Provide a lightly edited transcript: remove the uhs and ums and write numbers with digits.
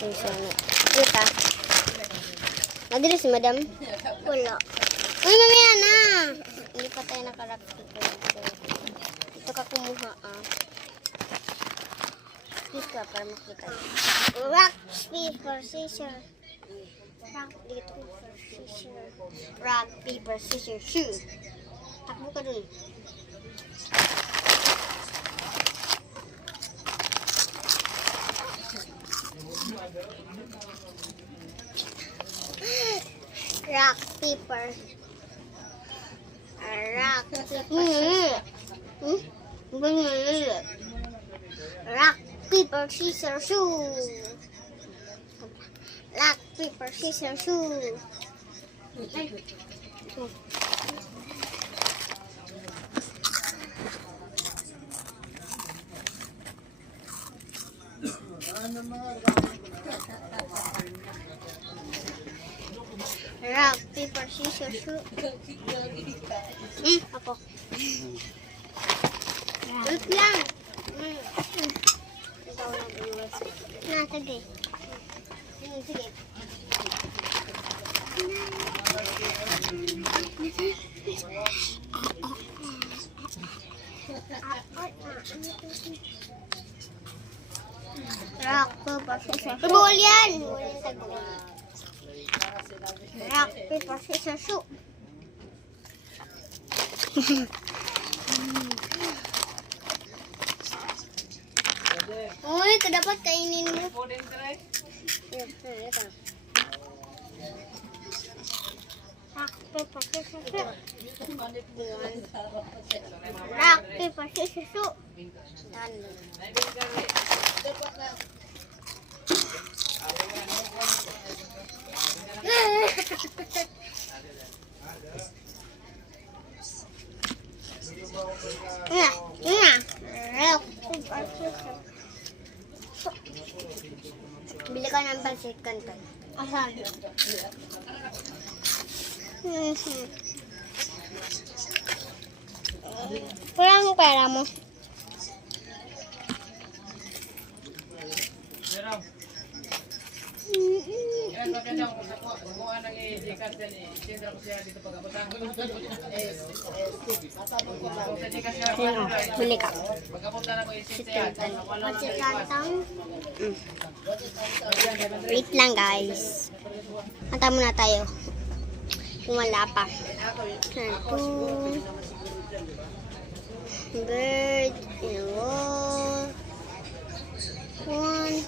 Sana. Dito. Nadiri si madam? Wala. Uy, mamaya na. Hindi pa tayo nakarock paper. Ito ka kumuha, ah. Dito ka para makita. Rock, paper, scissors. Rock, dito. Scissors. Rock, paper, scissors, shoe. Takbo ka dun. Rock, paper. Rock, paper, rock, paper, scissors, shoe. Rock, paper, scissors, shoe. Rock, paper, scissors, shoe. Ako. Wait lang. Ikaw na buwas. Sige. Sige. Rock, paper, scissors, shoe. Bawal yan! Rock, paper, scissors, shoe. Uy, dapat kainin mo. Rock, paper, scissors, shoe. Rock, paper, scissors, shoe. Rock, paper, scissors. Bili ka ng pansit canton. Asan? Wala mo pera mo. Sino? Bili ka. Pansit canton. Wait lang guys. Mata muna tayo. Kung wala pa. Bird in a wall. One.